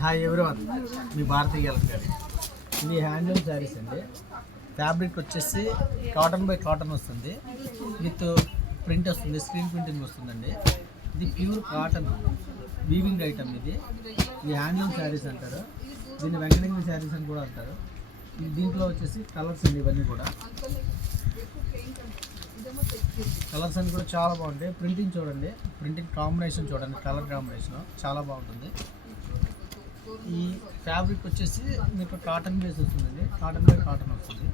Hi everyone, మీ భారతీయ గారి ఇది handloom saris అండి. ఫ్యాబ్రిక్ వచ్చేసి కాటన్ బై కాటన్ వస్తుంది, విత్ ప్రింట్ వస్తుంది, స్క్రీన్ ప్రింటింగ్ వస్తుందండి. ఇది ప్యూర్ కాటన్ వీవింగ్ ఐటమ్. ఇది హ్యాండ్లూమ్ శారీస్ అంటారు, దీన్ని వెంకటగిరి శారీస్ అని కూడా అంటారు. దీంట్లో వచ్చేసి కలర్స్ అండి, ఇవన్నీ కూడా కలర్స్ అన్ని కూడా చాలా బాగుంటాయి. ప్రింటింగ్ చూడండి, ప్రింటింగ్ కాంబినేషన్ చూడండి, కలర్ కాంబినేషన్ చాలా బాగుంటుంది. ఈ ఫ్యాబ్రిక్ వచ్చేసి మీకు కాటన్ బేస్ వస్తుందండి, కాటన్ బై కాటన్ వస్తుంది.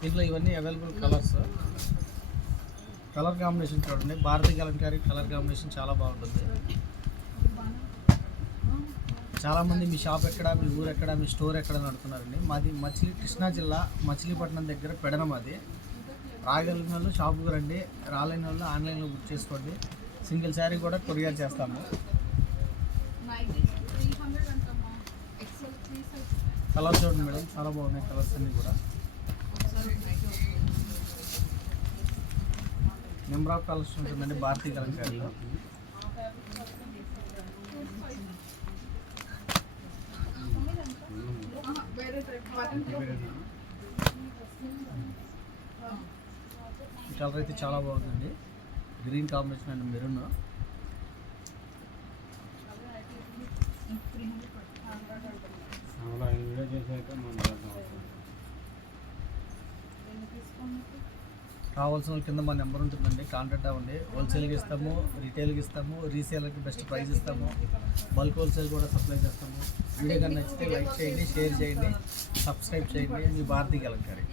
దీంట్లో ఇవన్నీ అవైలబుల్ కలర్స్. కలర్ కాంబినేషన్ చూడండి, భారతీయ కలంకారీ కలర్ కాంబినేషన్ చాలా బాగుంటుంది. చాలామంది మీ షాప్ ఎక్కడ, మీ ఊరు ఎక్కడ, మీ స్టోర్ ఎక్కడ అని అడుగుతున్నారండి. మాది కృష్ణా జిల్లా మచిలీపట్నం దగ్గర పెడన. మాది రాగలిగిన వాళ్ళు షాపుకి రండి, రాలేని వాళ్ళు ఆన్లైన్లో బుక్ చేసుకోండి. సింగిల్ శారీ కూడా కొరియర్ చేస్తాము. కలర్స్ చూడండి మేడం, చాలా బాగున్నాయి కలర్స్ అన్నీ కూడా. నెంబర్ ఆఫ్ కలర్స్ ఉంటుందండి భారతీయ కలంకారీలో. ఈ కలర్ అయితే చాలా బాగుందండి, గ్రీన్ కాంబినేషన్ అండ్ మెరూన్. కావాల్సిన కింద మా నెంబర్ ఉంటుందండి, కాంటాక్ట్ అవ్వండి. హోల్సేల్కి ఇస్తాము, రీటైల్కి ఇస్తాము, రీసేలర్కి బెస్ట్ ప్రైస్ ఇస్తాము, బల్క్ హోల్సేల్ కూడా సప్లై చేస్తాము. వీడియో కానీ నచ్చితే లైక్ చేయండి, షేర్ చేయండి, సబ్స్క్రైబ్ చేయండి. మీ భారతీయ కలంకారీ.